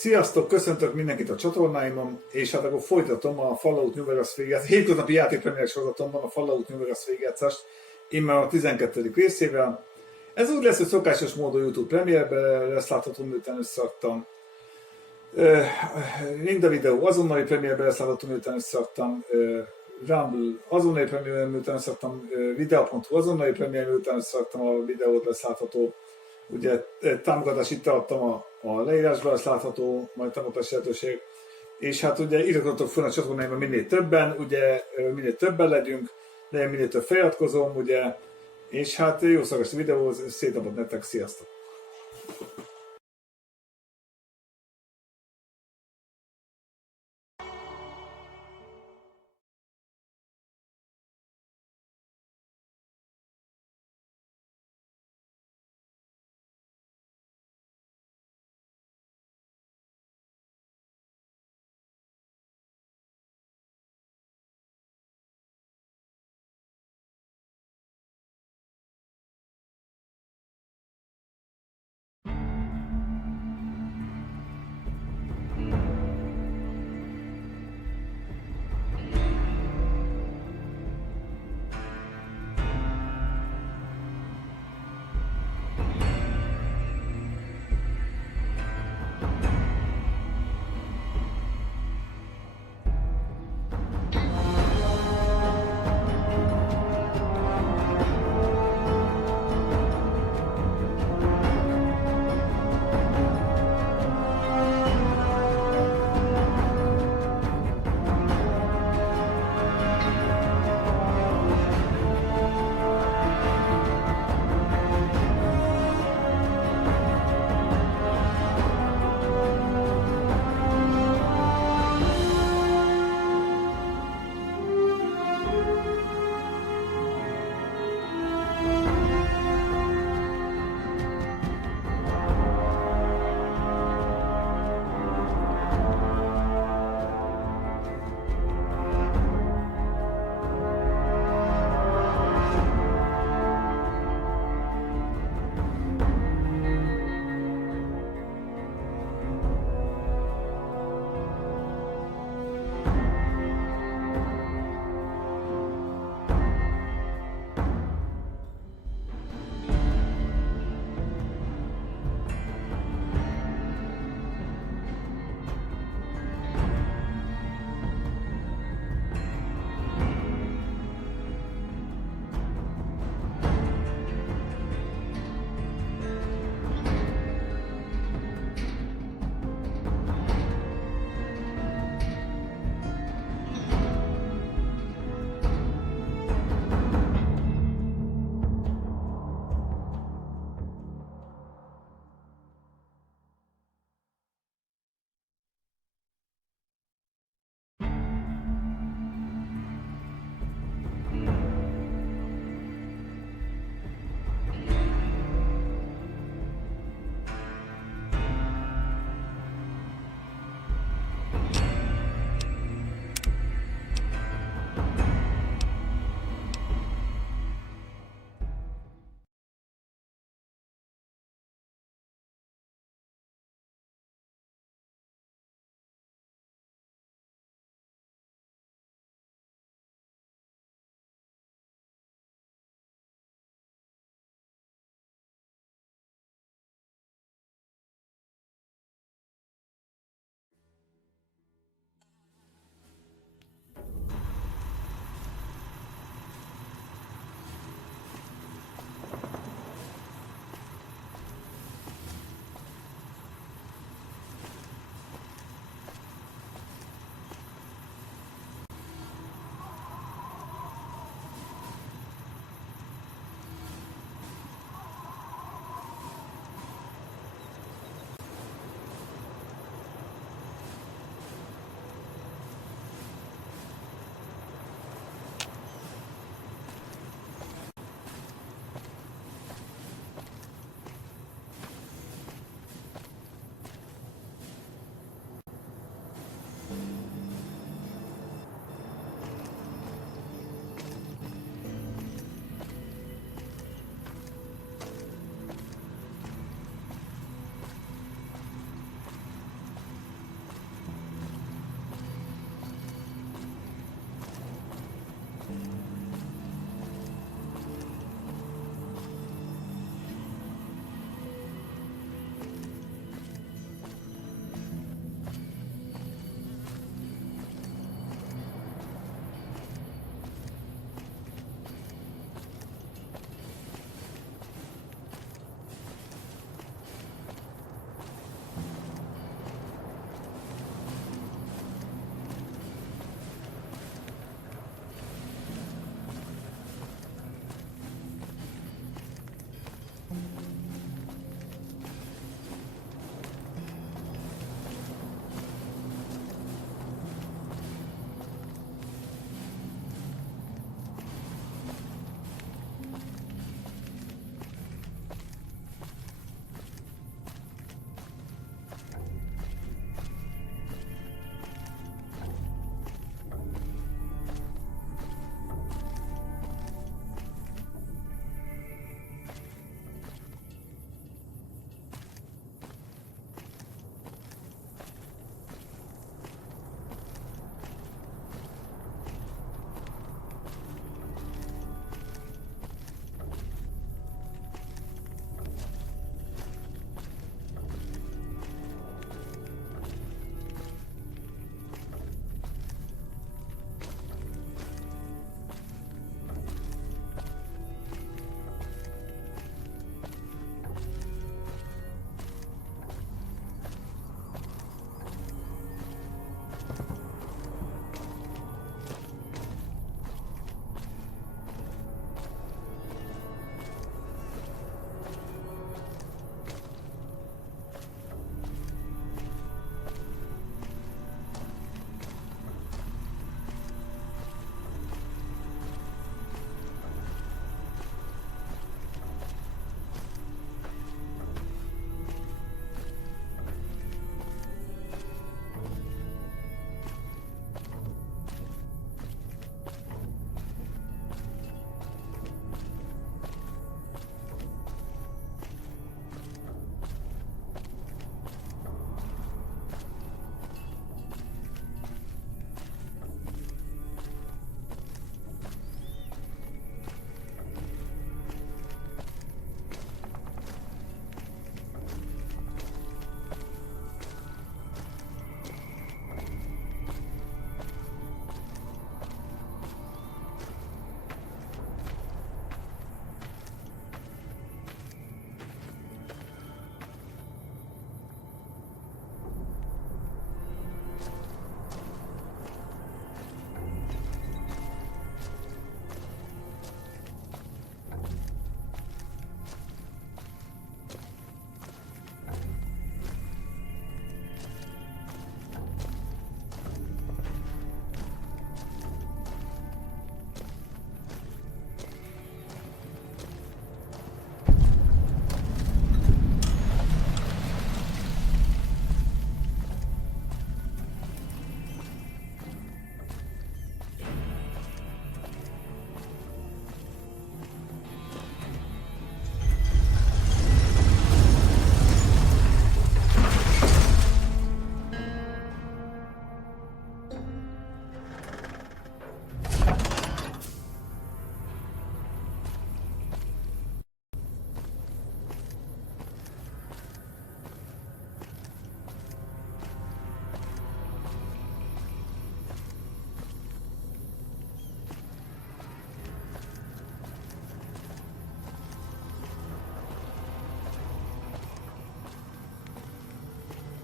Sziasztok, köszöntök mindenkit a csatornáimon, és hát akkor folytatom a Fallout New Vegas végigjátszást, hétköznapi játék Pemierek sorozatomban a Fallout New Vegas végigjátszást, immár a 12. részével. Ez úgy lesz, hogy szokásos módon YouTube Premierben lesz látható, miután összeraktam. Mind a videó azonnali Premierben lesz látható, miután összeraktam. Rumble azonnali Premierben, miután összeraktam. Video.hu azonnali Premierben, miután összeraktam a videót, lesz látható. Ugye támogatás itt adtam a leírásban, lesz látható majd támogatási lehetőség. És hát ugye iratkozzatok fel a csatornáimban minél többen, ugye minél többen legyünk, legyen minél több feliratkozóm, ugye, és hát jó szakos videó, szép napot nektek, sziasztok!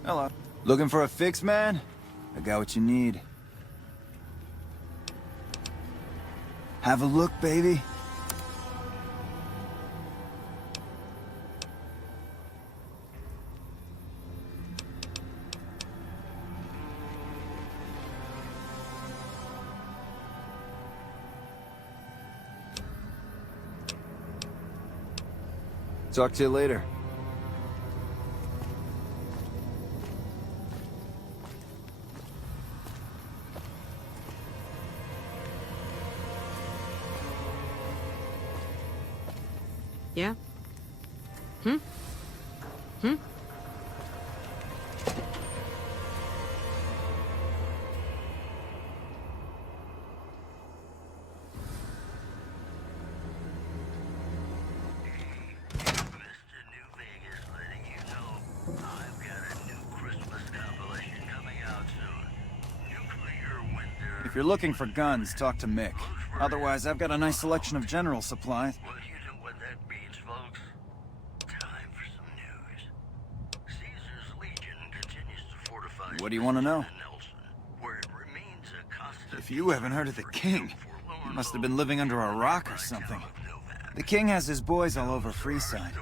Hello. Looking for a fix, man? I got what you need. Have a look, baby. Talk to you later. Yeah? Hmm? Hmm? If you're looking for guns, talk to Mick. Otherwise, I've got a nice selection of general supplies. Well, you know what that means, folks. Time for some news. Caesar's Legion continues to fortify. What do you want to know? Nelson, where it remains a constant. If you haven't heard of the king, you must have been living under a rock or something. The king has his boys all over Freeside.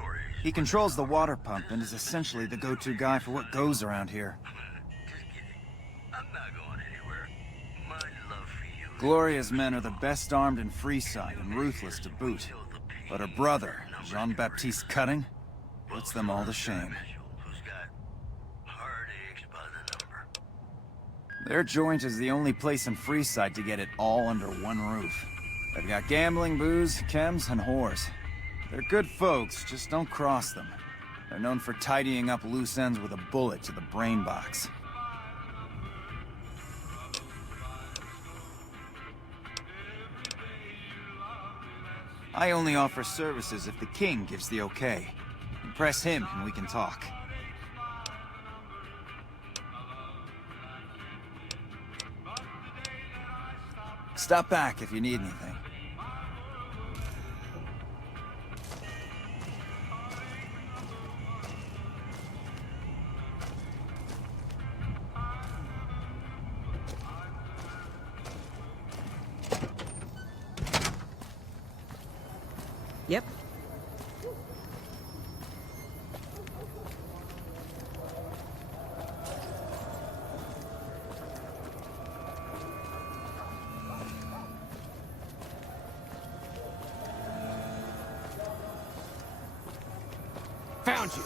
He controls the water pump and is essentially the go-to guy for what goes around here. Just kidding. I'm not going anywhere. My love for you. Gloria's men are the best armed in Freeside and ruthless to boot. But her brother, Jean-Baptiste Cutting, puts them all to shame. Who's got heartaches by the number. Their joint is the only place in Freeside to get it all under one roof. They've got gambling, booze, chems, and whores. They're good folks, just don't cross them. They're known for tidying up loose ends with a bullet to the brain box. I only offer services if the king gives the okay. Impress him and we can talk. Stop back if you need anything. Yep. Found you.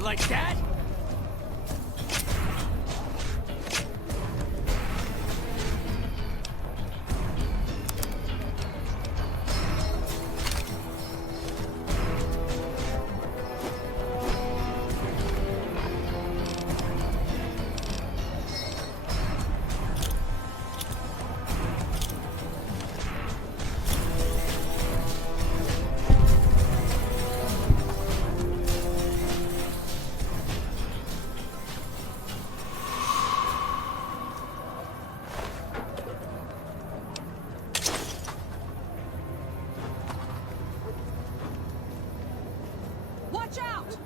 Like that? Like that? Watch out!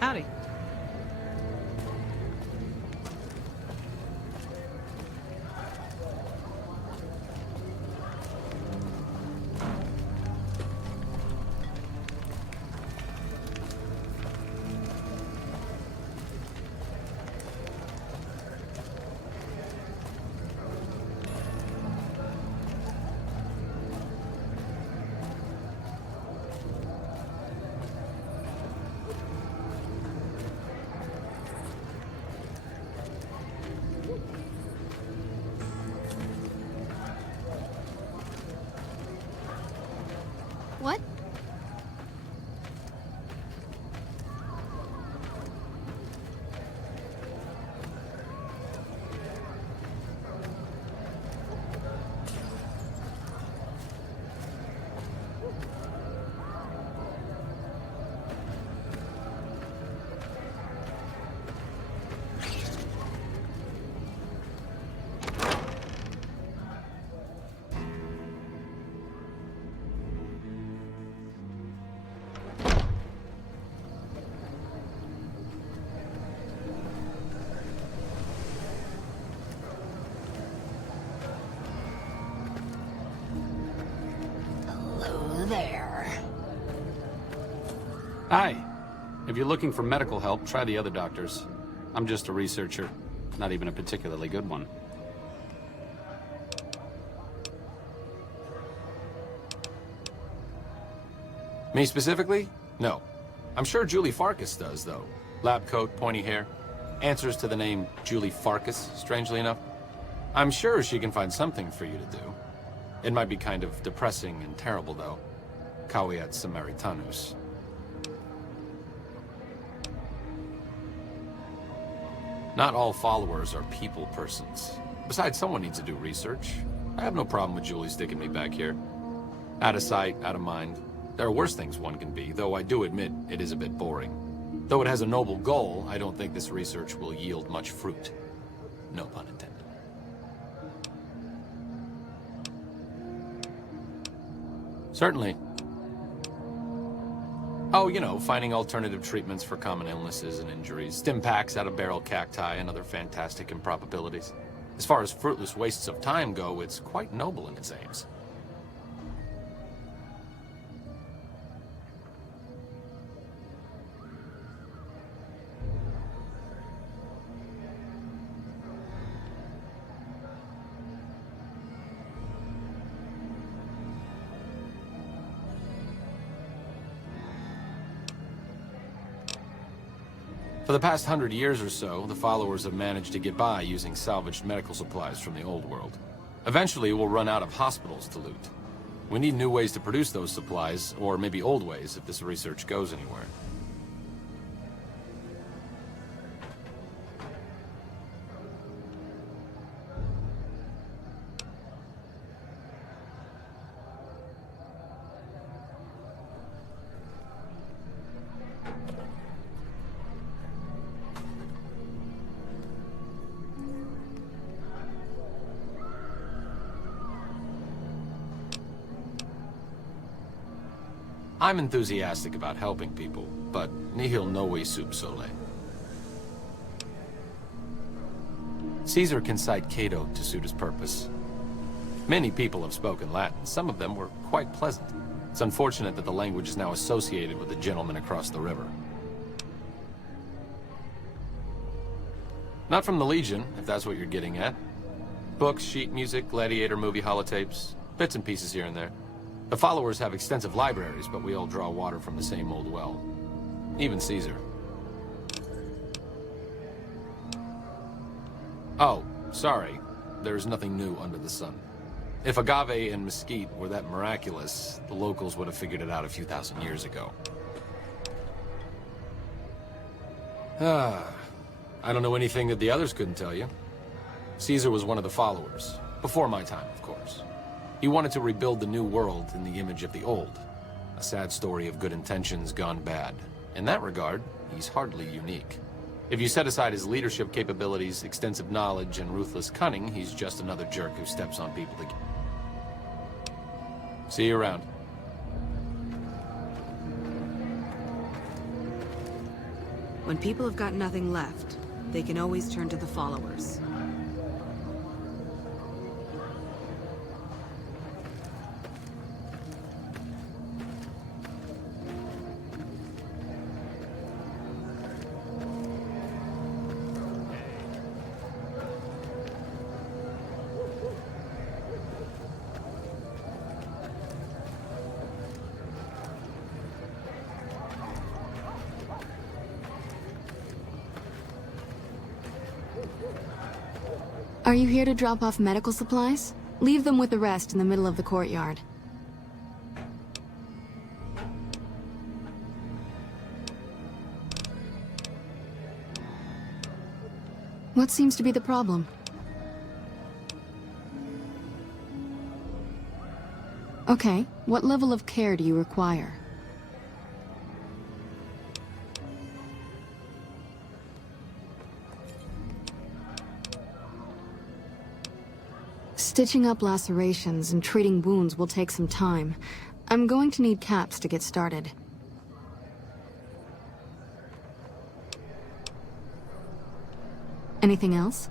Howdy. What? Hello there. Hi. If you're looking for medical help, try the other doctors. I'm just a researcher, not even a particularly good one. Me specifically? No. I'm sure Julie Farkas does, though. Lab coat, pointy hair. Answers to the name Julie Farkas, strangely enough. I'm sure she can find something for you to do. It might be kind of depressing and terrible, though. Caveat Samaritanus. Not all followers are people persons. Besides, someone needs to do research. I have no problem with Julie sticking me back here. Out of sight, out of mind. There are worse things one can be, though I do admit it is a bit boring. Though it has a noble goal, I don't think this research will yield much fruit. No pun intended. Certainly. Oh, you know, finding alternative treatments for common illnesses and injuries, stim packs out of barrel cacti, and other fantastic improbabilities. As far as fruitless wastes of time go, it's quite noble in its aims. For the past 100 years or so, the followers have managed to get by using salvaged medical supplies from the old world. Eventually, we'll run out of hospitals to loot. We need new ways to produce those supplies, or maybe old ways if this research goes anywhere. I'm enthusiastic about helping people, but nihil novi sub sole. Caesar can cite Cato to suit his purpose. Many people have spoken Latin. Some of them were quite pleasant. It's unfortunate that the language is now associated with the gentleman across the river. Not from the Legion, if that's what you're getting at. Books, sheet music, gladiator movie holotapes, bits and pieces here and there. The followers have extensive libraries, but we all draw water from the same old well. Even Caesar. Oh, sorry. There's nothing new under the sun. If agave and mesquite were that miraculous, the locals would have figured it out a few thousand years ago. I don't know anything that the others couldn't tell you. Caesar was one of the followers. Before my time, of course. He wanted to rebuild the new world in the image of the old. A sad story of good intentions gone bad. In that regard, he's hardly unique. If you set aside his leadership capabilities, extensive knowledge, and ruthless cunning, he's just another jerk who steps on people to... See you around. When people have got nothing left, they can always turn to the followers. Are you here to drop off medical supplies? Leave them with the rest in the middle of the courtyard. What seems to be the problem? Okay, what level of care do you require? Stitching up lacerations and treating wounds will take some time. I'm going to need caps to get started. Anything else?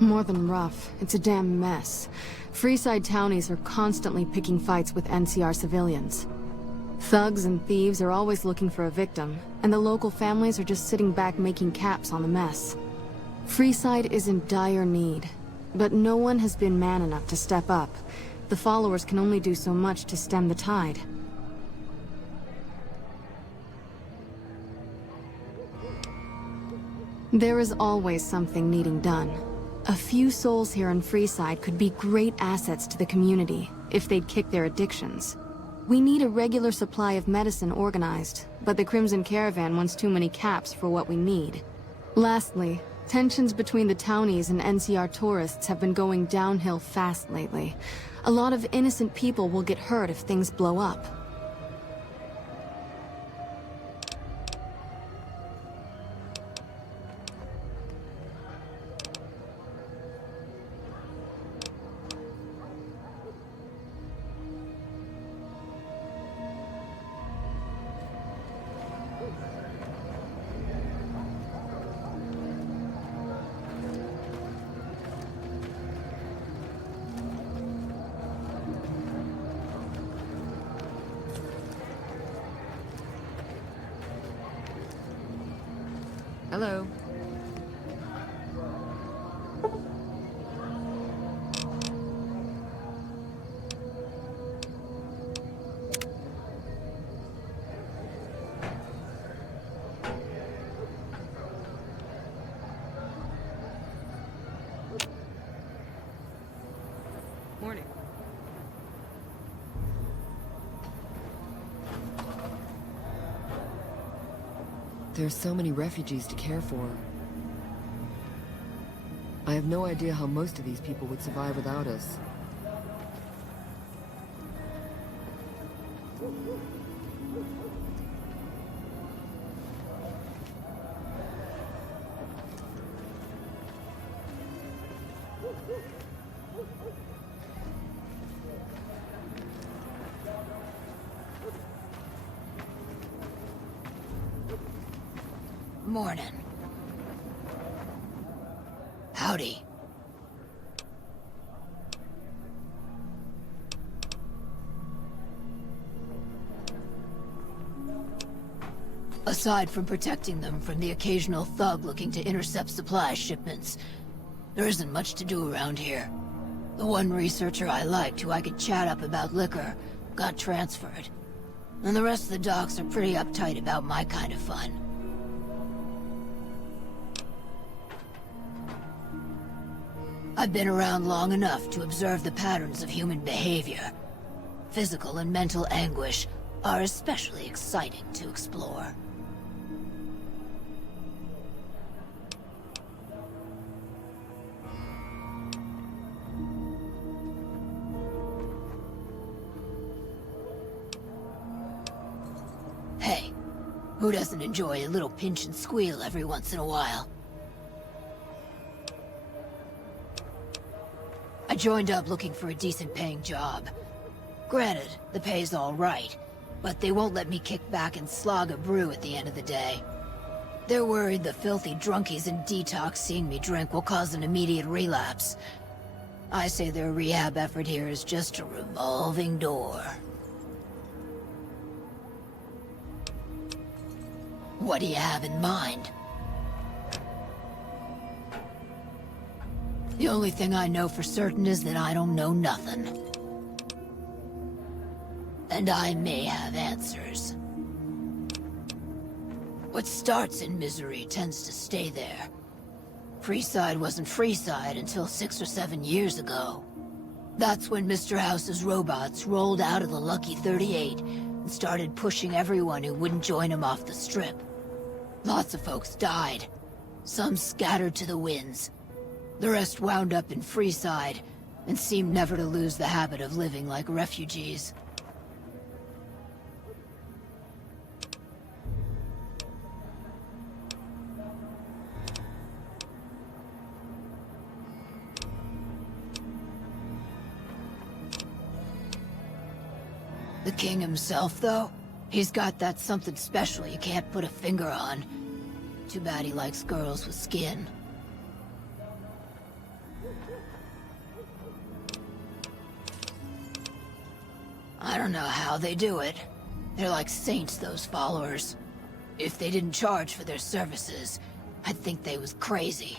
More than rough, it's a damn mess. Freeside townies are constantly picking fights with NCR civilians. Thugs and thieves are always looking for a victim, and the local families are just sitting back making caps on the mess. Freeside is in dire need, but no one has been man enough to step up. The followers can only do so much to stem the tide. There is always something needing done. A few souls here in Freeside could be great assets to the community, if they'd kick their addictions. We need a regular supply of medicine organized, but the Crimson Caravan wants too many caps for what we need. Lastly, tensions between the townies and NCR tourists have been going downhill fast lately. A lot of innocent people will get hurt if things blow up. Hello. Morning. There's so many refugees to care for. I have no idea how most of these people would survive without us. Morning. Howdy. Aside from protecting them from the occasional thug looking to intercept supply shipments, there isn't much to do around here. The one researcher I liked who I could chat up about liquor got transferred, and the rest of the docs are pretty uptight about my kind of fun. I've been around long enough to observe the patterns of human behavior. Physical and mental anguish are especially exciting to explore. Hey, who Who doesn't enjoy a little pinch and squeal every once in a while? I joined up looking for a decent paying job. Granted, the pay's all right, but they won't let me kick back and slog a brew at the end of the day. They're worried the filthy drunkies in detox seeing me drink will cause an immediate relapse. I say their rehab effort here is just a revolving door. What do you have in mind? The only thing I know for certain is that I don't know nothing. And I may have answers. What starts in misery tends to stay there. Freeside wasn't Freeside until 6 or 7 years ago. That's when Mr. House's robots rolled out of the Lucky 38 and started pushing everyone who wouldn't join him off the strip. Lots of folks died. Some scattered to the winds. The rest wound up in Freeside and seemed never to lose the habit of living like refugees. The king himself, though? He's got that something special you can't put a finger on. Too bad he likes girls with skin. I don't know how they do it. They're like saints, those followers. If they didn't charge for their services, I'd think they was crazy.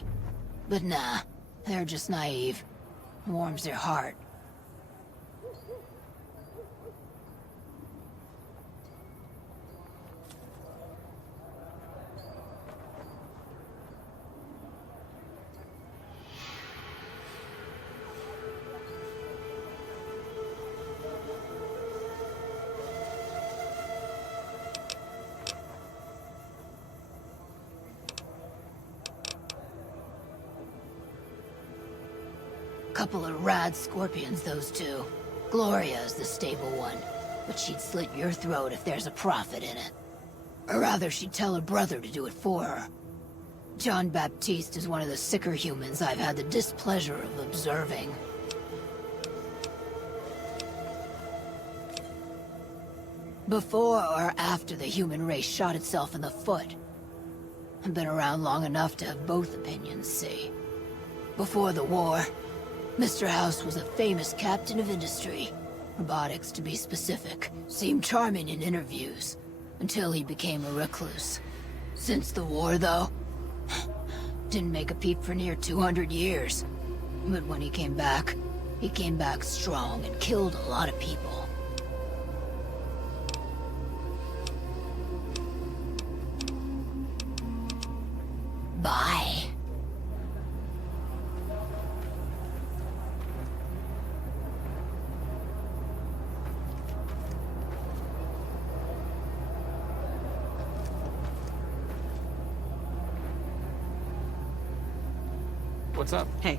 But nah, they're just naive. Warms their heart. Couple of rad scorpions, those two. Gloria's the stable one, but she'd slit your throat if there's a profit in it. Or rather, she'd tell her brother to do it for her. John Baptiste is one of the sicker humans I've had the displeasure of observing. Before or after the human race shot itself in the foot? I've been around long enough to have both opinions, see. Before the war, Mr. House was a famous captain of industry. Robotics, to be specific. Seemed charming in interviews, until he became a recluse. Since the war, though, didn't make a peep for near 200 years. But when he came back strong and killed a lot of people. Bye. What's up? Hey.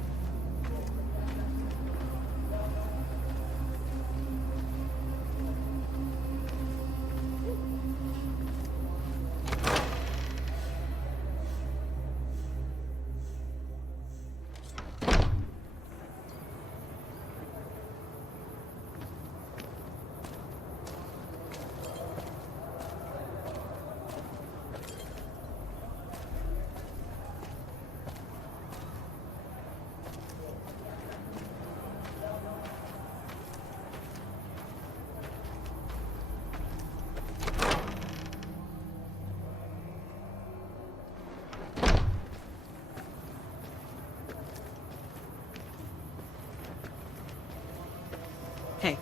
Hey.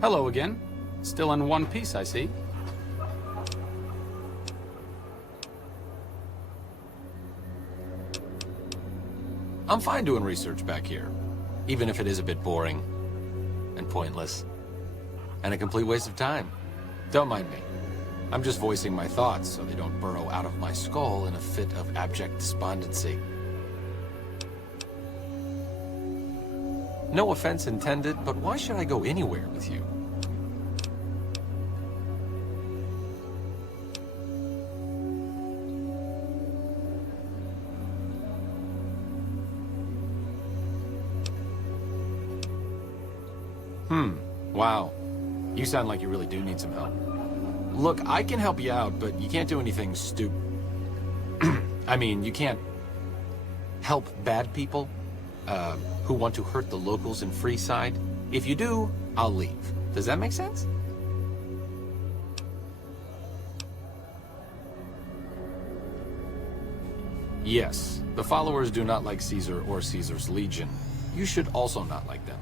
Hello again. Still in one piece, I see. I'm fine doing research back here, even if it is a bit boring and pointless and a complete waste of time. Don't mind me. I'm just voicing my thoughts so they don't burrow out of my skull in a fit of abject despondency. No offense intended, but why should I go anywhere with you? Wow. You sound like you really do need some help. Look, I can help you out, but you can't do anything stupid. I mean, you can't help bad people who want to hurt the locals in Freeside. If you do, I'll leave. Does that make sense? Yes, the followers do not like Caesar or Caesar's Legion. You should also not like them.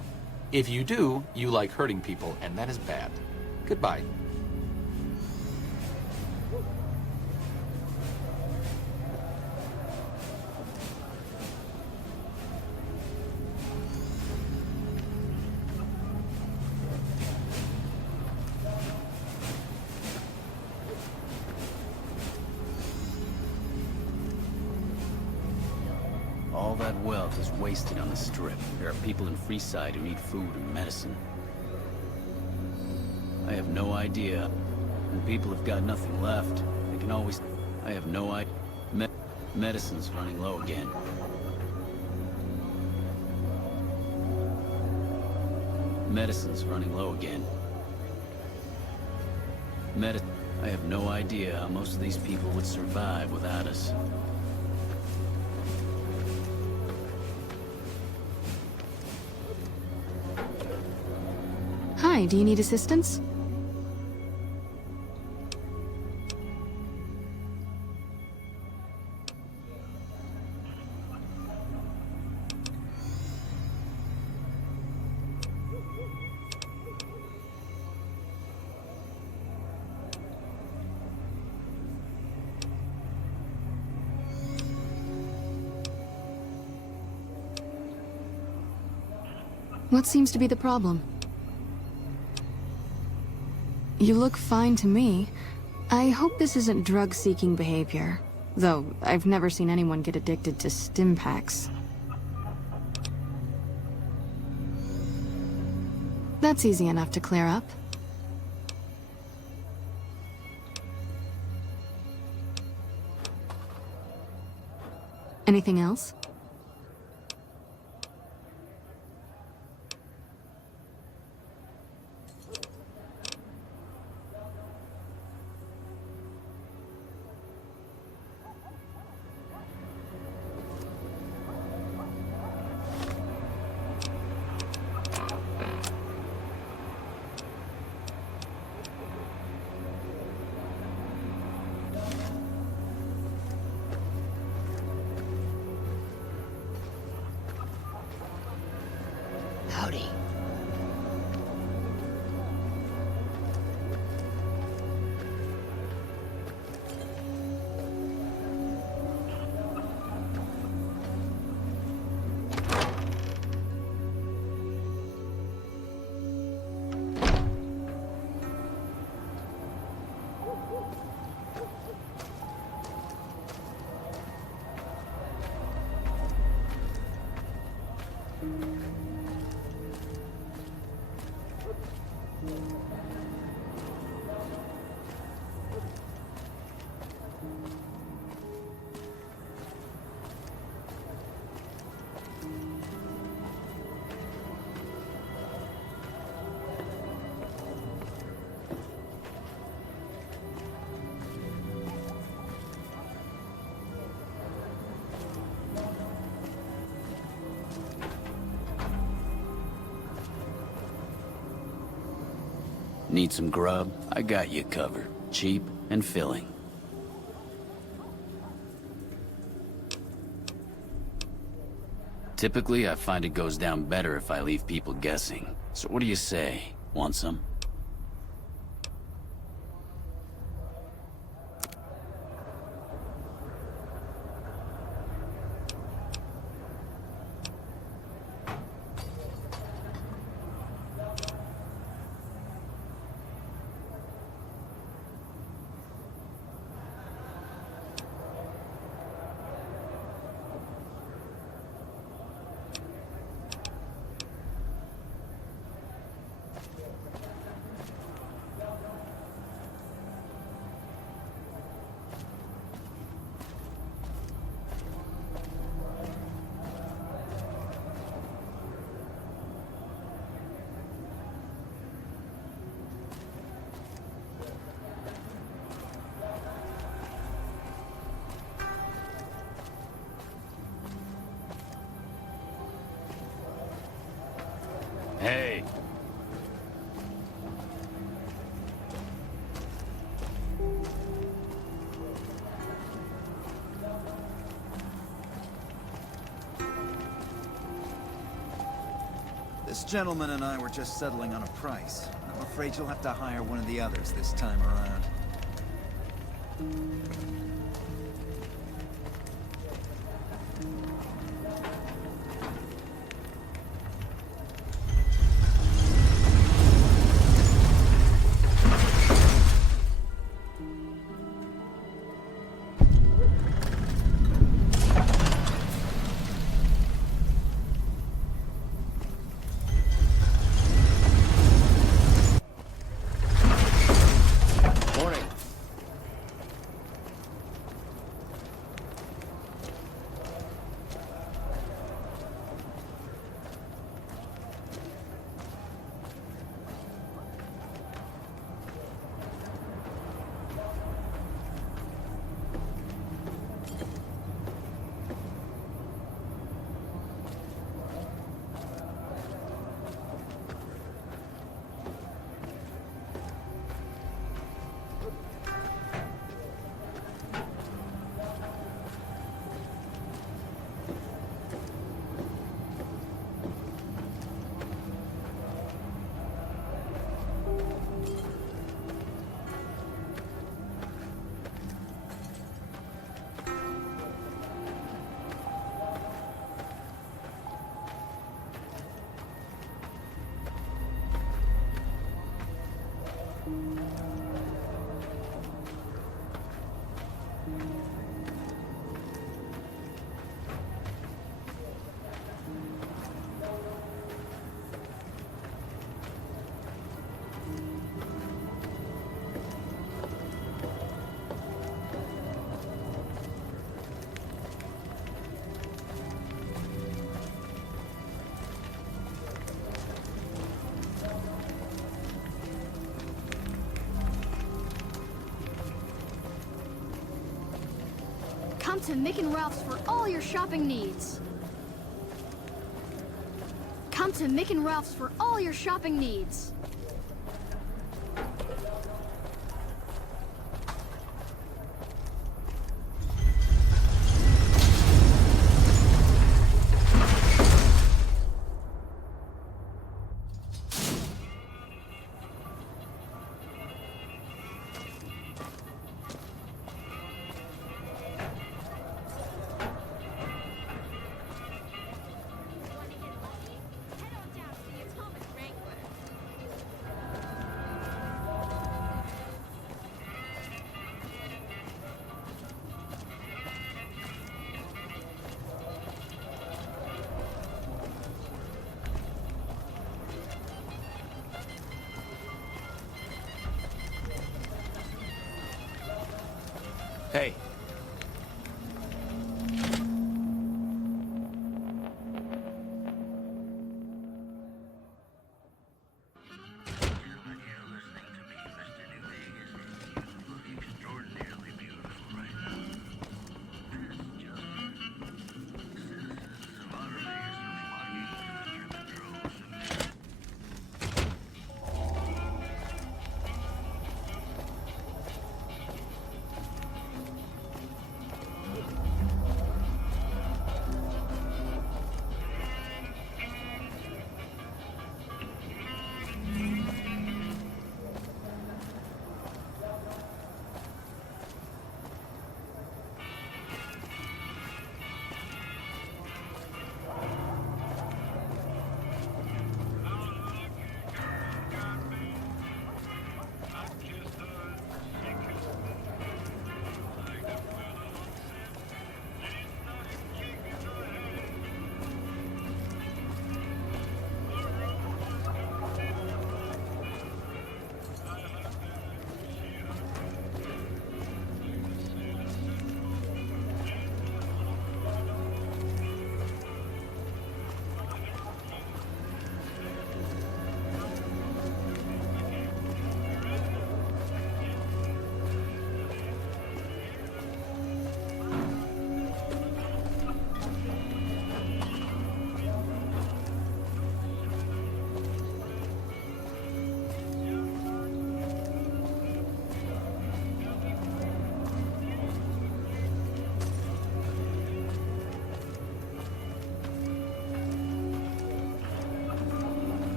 If you do, you like hurting people, and that is bad. Goodbye. All that wealth is wasted on the Strip. There are people in Freeside who need food and medicine. I have no idea. When people have got nothing left, they can always... I have no idea. Medicine's running low again. Medicine's running low again. I have no idea how most of these people would survive without us. Hi, do you need assistance? What seems to be the problem? You look fine to me. I hope this isn't drug-seeking behavior. Though, I've never seen anyone get addicted to stim packs. That's easy enough to clear up. Anything else? Howdy. Need some grub? I got you covered. Cheap and filling. Typically, I find it goes down better if I leave people guessing. So what do you say? Want some? Hey. This gentleman and I were just settling on a price. I'm afraid you'll have to hire one of the others this time around. Morning. Come to Mick and Ralph's for all your shopping needs. Come to Mick and Ralph's for all your shopping needs. Hey.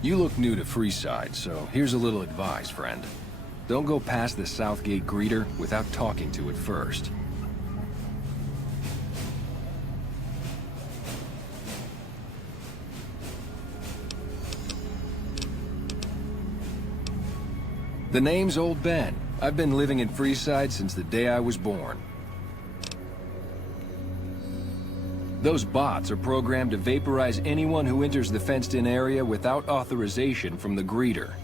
You look new to Freeside, so here's a little advice, friend. Don't go past the Southgate greeter without talking to it first. The name's Old Ben. I've been living in Freeside since the day I was born. Those bots are programmed to vaporize anyone who enters the fenced-in area without authorization from the greeter.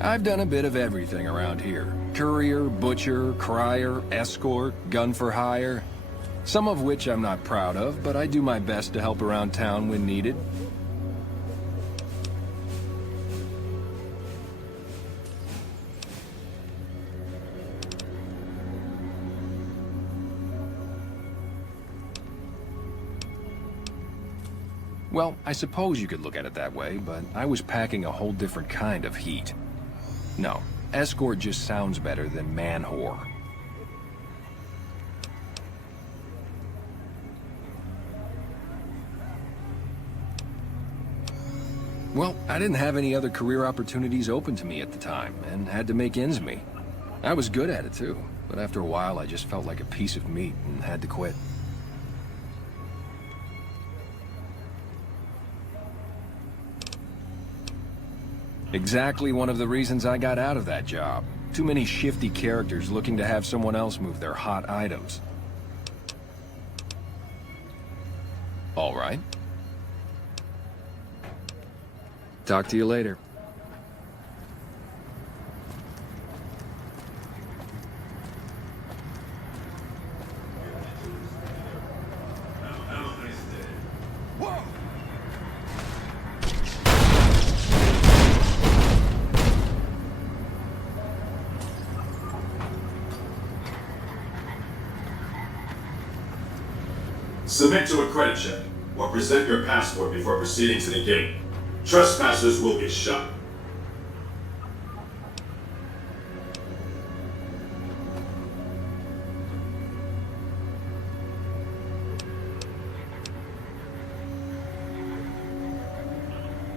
I've done a bit of everything around here. Courier, butcher, crier, escort, gun for hire. Some of which I'm not proud of, but I do my best to help around town when needed. Well, I suppose you could look at it that way, but I was packing a whole different kind of heat. No, escort just sounds better than man-whore. Well, I didn't have any other career opportunities open to me at the time, and had to make ends meet. I was good at it too, but after a while I just felt like a piece of meat and had to quit. Exactly one of the reasons I got out of that job. Too many shifty characters looking to have someone else move their hot items. All right. Talk to you later. Submit to a credit check, or present your passport before proceeding to the gate. Trespassers will be shot.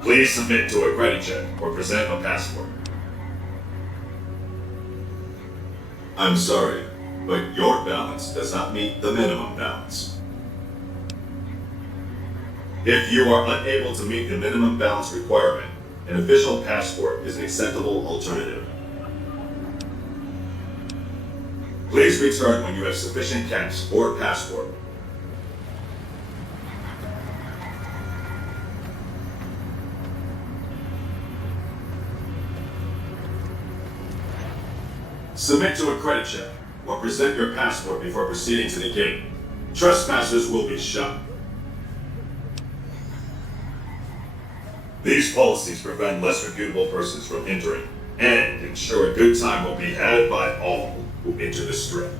Please submit to a credit check, or present a passport. I'm sorry, but your balance does not meet the minimum balance. If you are unable to meet the minimum balance requirement, an official passport is an acceptable alternative. Please return when you have sufficient cash or passport. Submit to a credit check, or present your passport before proceeding to the gate. Trespassers will be shot. These policies prevent less reputable persons from entering, and ensure a good time will be had by all who enter the strip.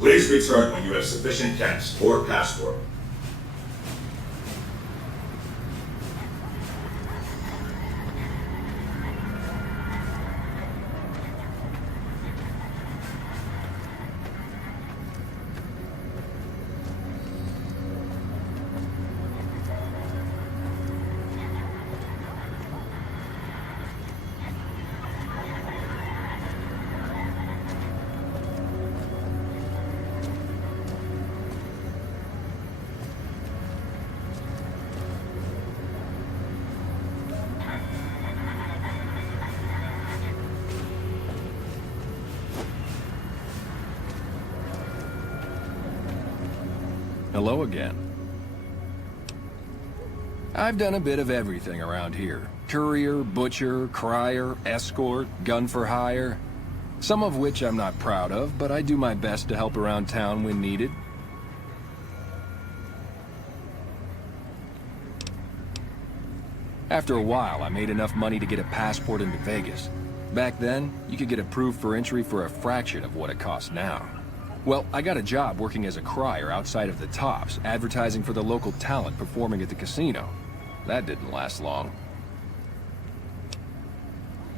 Please return when you have sufficient cash or passport. Hello again. I've done a bit of everything around here. Courier, butcher, crier, escort, gun for hire. Some of which I'm not proud of, but I do my best to help around town when needed. After a while, I made enough money to get a passport into Vegas. Back then, you could get approved for entry for a fraction of what it costs now. Well, I got a job working as a crier outside of the Tops, advertising for the local talent performing at the casino. That didn't last long.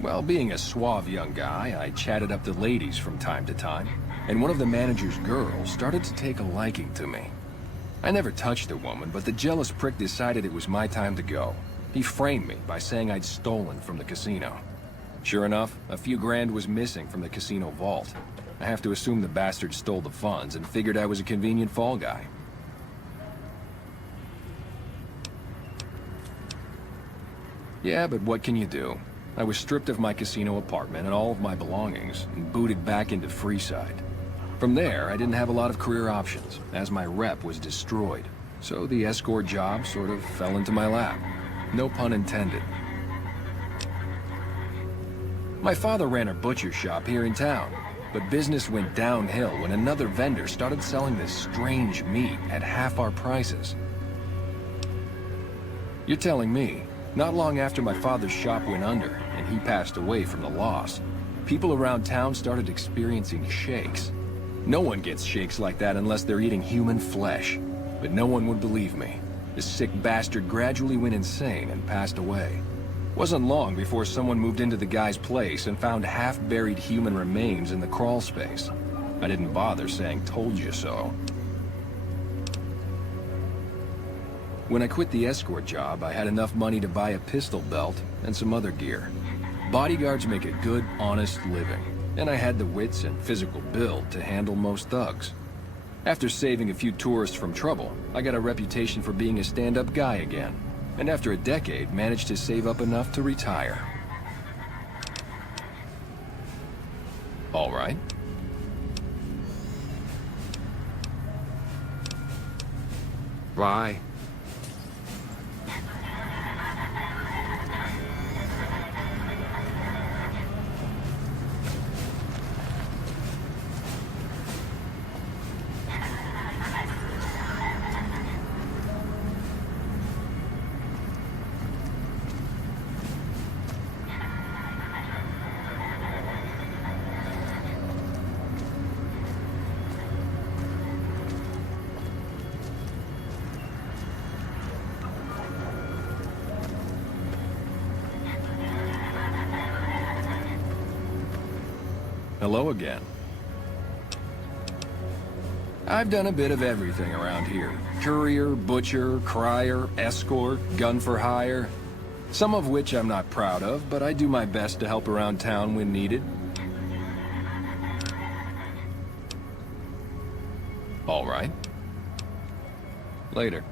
Well, being a suave young guy, I chatted up the ladies from time to time, and one of the manager's girls started to take a liking to me. I never touched the woman, but the jealous prick decided it was my time to go. He framed me by saying I'd stolen from the casino. Sure enough, a few grand was missing from the casino vault. I have to assume the bastard stole the funds and figured I was a convenient fall guy. Yeah, but what can you do? I was stripped of my casino apartment and all of my belongings and booted back into Freeside. From there, I didn't have a lot of career options, as my rep was destroyed. So the escort job sort of fell into my lap. No pun intended. My father ran a butcher shop here in town, but business went downhill when another vendor started selling this strange meat at half our prices. You're telling me, not long after my father's shop went under and he passed away from the loss, people around town started experiencing shakes. No one gets shakes like that unless they're eating human flesh. But no one would believe me. The sick bastard gradually went insane and passed away. Wasn't long before someone moved into the guy's place and found half-buried human remains in the crawl space. I didn't bother saying "told you so." When I quit the escort job, I had enough money to buy a pistol belt and some other gear. Bodyguards make a good, honest living, and I had the wits and physical build to handle most thugs. After saving a few tourists from trouble, I got a reputation for being a stand-up guy again, and after a decade, managed to save up enough to retire. All right. Bye. Hello again. I've done a bit of everything around here. Courier, butcher, crier, escort, gun for hire. Some of which I'm not proud of, but I do my best to help around town when needed. All right. Later.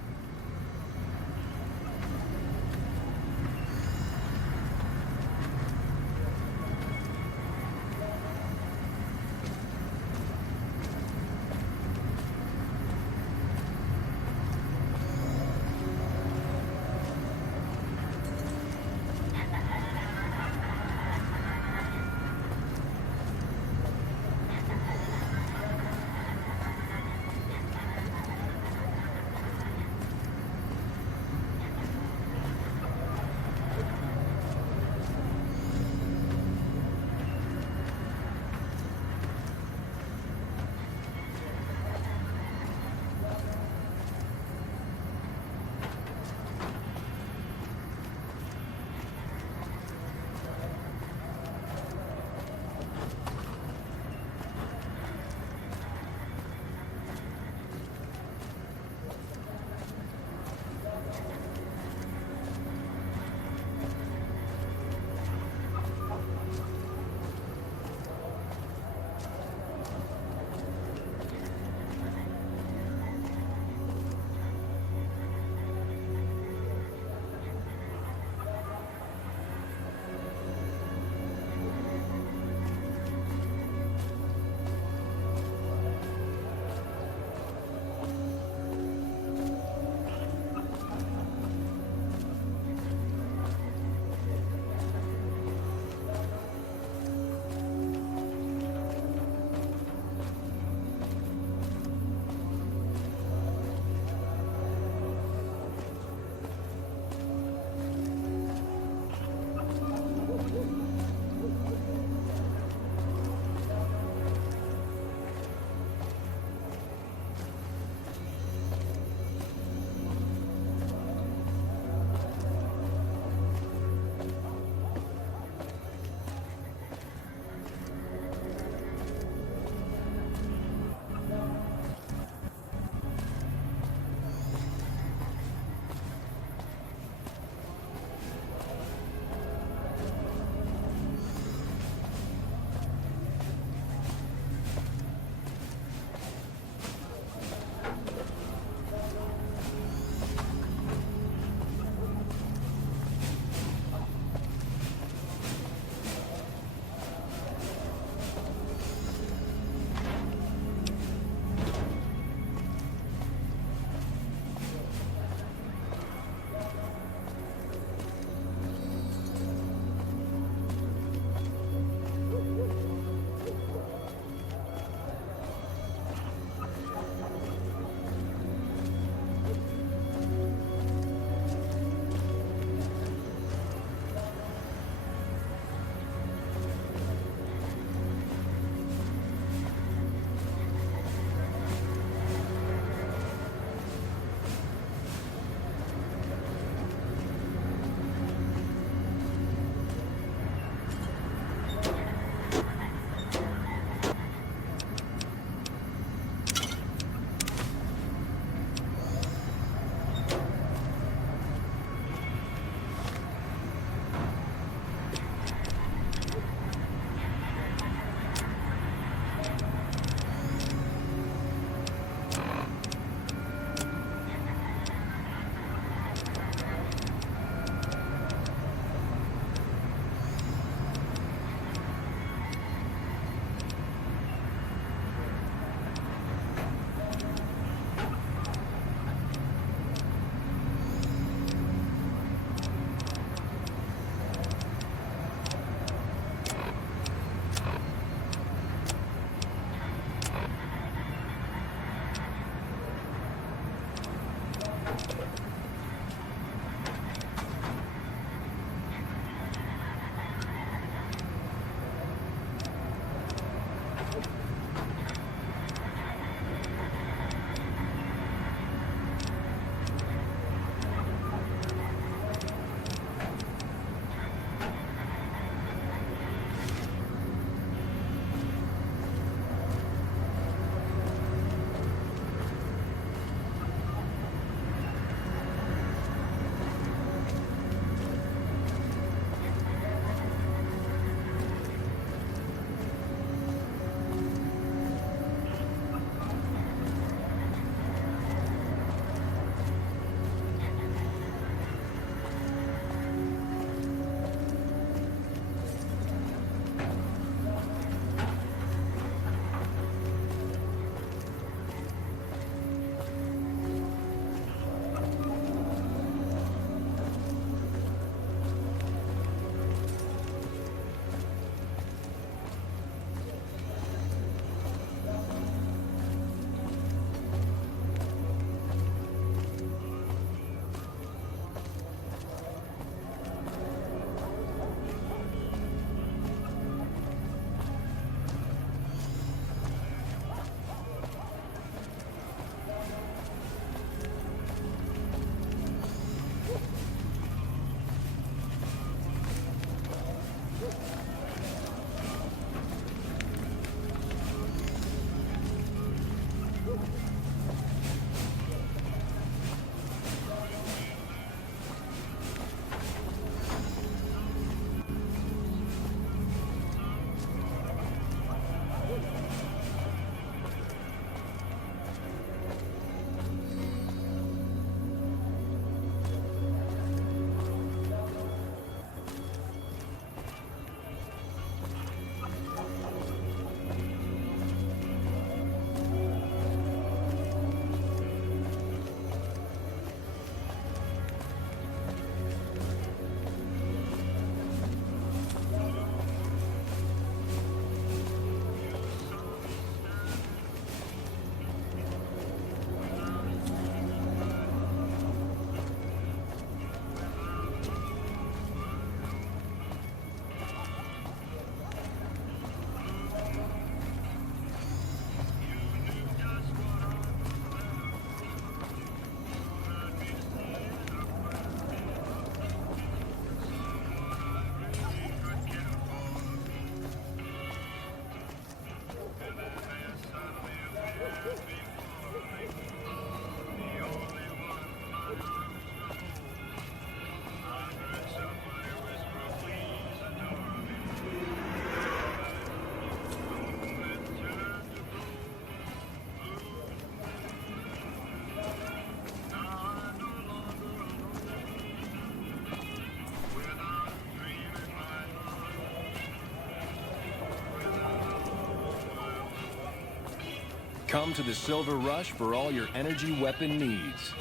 Come to the Silver Rush for all your energy weapon needs.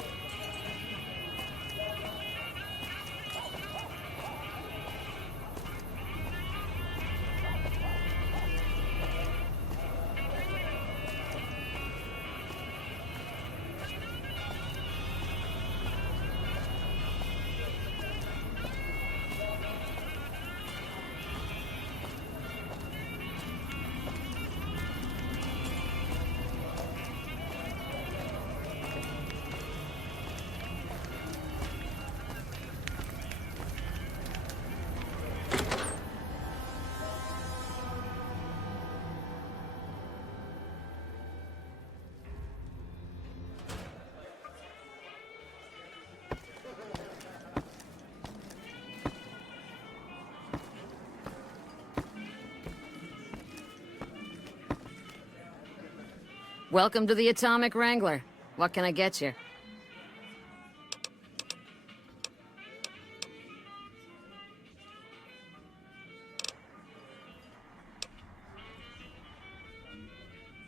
Welcome to the Atomic Wrangler. What can I get you?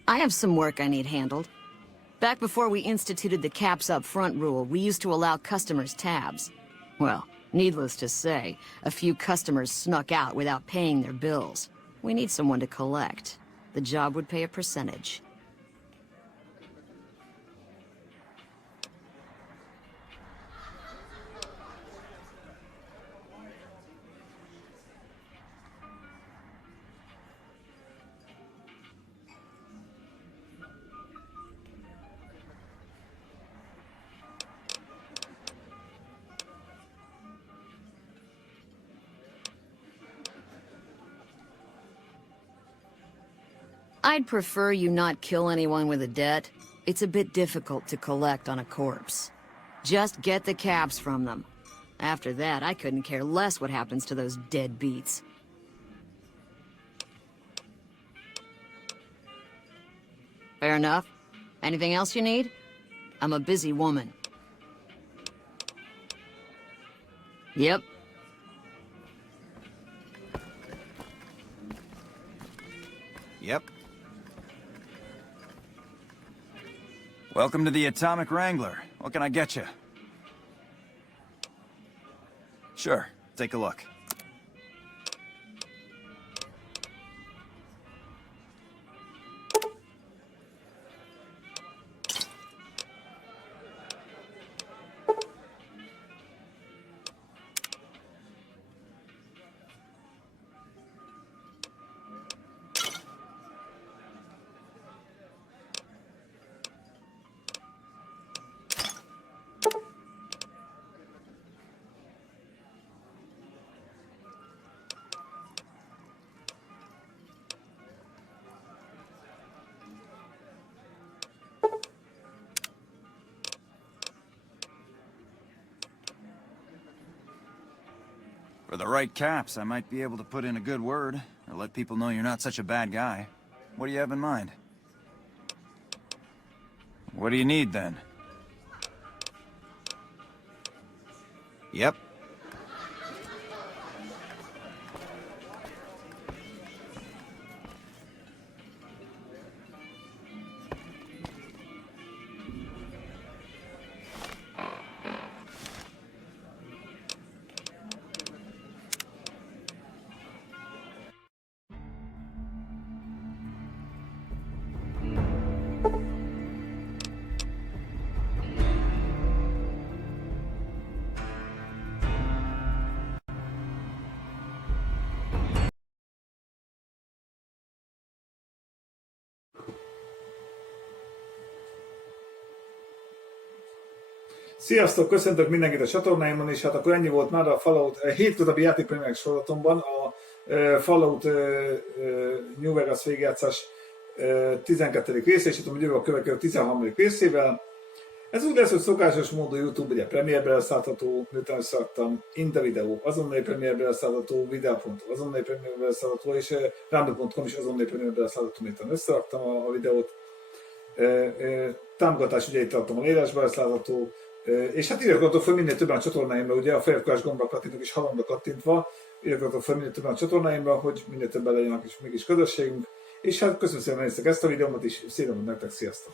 I have some work I need handled. Back before we instituted the caps up front rule, we used to allow customers tabs. Well, needless to say, a few customers snuck out without paying their bills. We need someone to collect. The job would pay a percentage. I'd prefer you not kill anyone with a debt. It's a bit difficult to collect on a corpse. Just get the caps from them. After that, I couldn't care less what happens to those deadbeats. Fair enough. Anything else you need? I'm a busy woman. Yep. Yep. Welcome to the Atomic Wrangler. What can I get you? Sure, take a look. For the right caps, I might be able to put in a good word, or let people know you're not such a bad guy. What do you have in mind? What do you need, then? Yep. Sziasztok, köszöntök mindenkit a csatornáimon, és hát akkor ennyi volt már a Fallout hétköznapi játék Pemierek sorozatomban, a Fallout New Vegas végigjátszás 12. része, és tudom, hogy jövő a következő 13. részével. Ez úgy lesz, hogy szokásos módon YouTube ugye Pemierben leszállható, miután összeraktam, Inde videó, azonnali Pemierben leszállható, videó.hu azonnali Pemierben leszállható, és random.com is azonnali Pemierben leszállható, miután összeraktam a videót. Támogatás ugye itt tartom a leírásban leszállható, és hát írjatok fel minél többen a csatornáimra, ugye a feliratkozás gombra kattintok és halomra kattintva, írjatok fel minél többen a csatornáimra, hogy minél többen legyenek és mégis közösségünk. És hát köszönöm szépen, hogy néztek ezt a videómat is, szépen nektek, sziasztok!